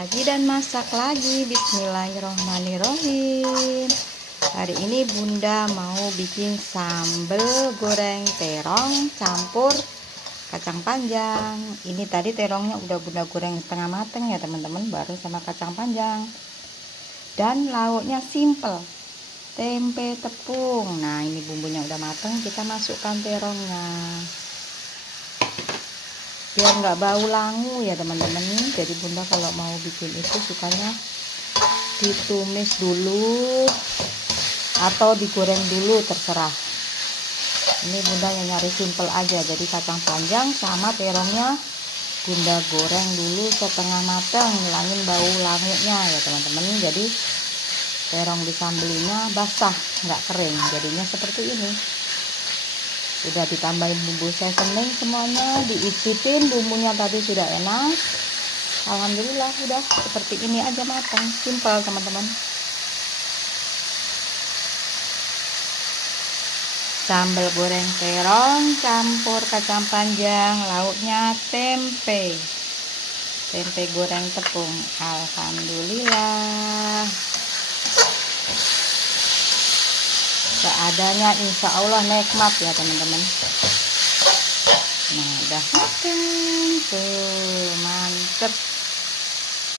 Lagi dan masak lagi. Bismillahirrohmanirrohim. Hari ini Bunda mau bikin sambal goreng terong campur kacang panjang. Ini tadi terongnya udah Bunda goreng setengah mateng ya teman-teman, baru sama kacang panjang. Dan lauknya simple, tempe tepung. Nah ini bumbunya udah mateng, kita masukkan terongnya biar nggak bau langu ya teman-teman. Jadi Bunda kalau mau bikin itu sukanya ditumis dulu atau digoreng dulu, terserah. Ini Bunda yang nyari simple aja, jadi kacang panjang sama terongnya Bunda goreng dulu setengah matang, ngilangin bau langunya ya teman-teman. Jadi terong disambelinya basah, nggak kering, jadinya seperti ini. Sudah ditambahin bumbu seasoning semuanya, diicipin bumbunya tadi sudah enak. Alhamdulillah udah seperti ini aja matang, simple teman-teman. Sambal goreng terong campur kacang panjang, lauknya tempe goreng tepung. Alhamdulillah seadanya, insya Allah nikmat ya teman-teman. Nah udah matang tuh, mantep.